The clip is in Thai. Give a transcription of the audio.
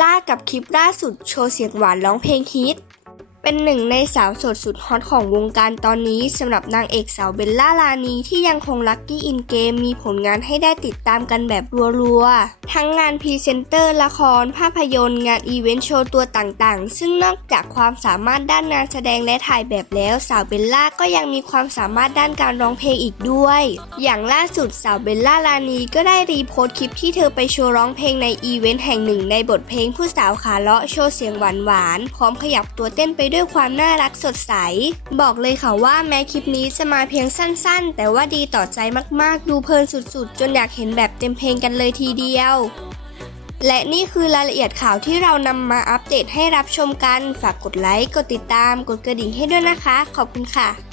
ล่ากับคลิปล่าสุดโชว์เสียงหวานร้องเพลงฮิต เป็นหนึ่งในสาวโสดสุดฮอตของวงการตอนนี้สำหรับนางเอกสาวเบลล่าลานีที่ยังคงลัคกี้อินเกมมีผลงานให้ได้ติดตามกันแบบรัวๆ ทั้งงานพรีเซนเตอร์ ละคร ภาพยนตร์ งานอีเวนต์โชว์ตัวต่างๆ ซึ่งนอกจากความสามารถด้านงานแสดงและถ่ายแบบแล้ว สาวเบลล่าก็ยังมีความสามารถด้านการร้องเพลงอีกด้วย อย่างล่าสุดสาวเบลล่าลานีก็ได้รีโพสต์คลิปที่เธอไปโชว์ร้องเพลงในอีเวนต์แห่งหนึ่งในบทเพลงผู้สาวขาเลาะโชว์เสียงหวานๆพร้อมขยับตัวเต้นไปด้วยความน่ารักสดใส บอกเลยค่ะว่าแม้คลิปนี้จะมาเพียงสั้นๆ แต่ว่าดีต่อใจมากๆ ดูเพลินสุดๆ จนอยากเห็นแบบเต็มเพลงกันเลยทีเดียว และนี่คือรายละเอียดข่าวที่เรานำมาอัปเดตให้รับชมกัน ฝากกดไลค์ กดติดตาม กดกระดิ่งให้ด้วยนะคะ ขอบคุณค่ะ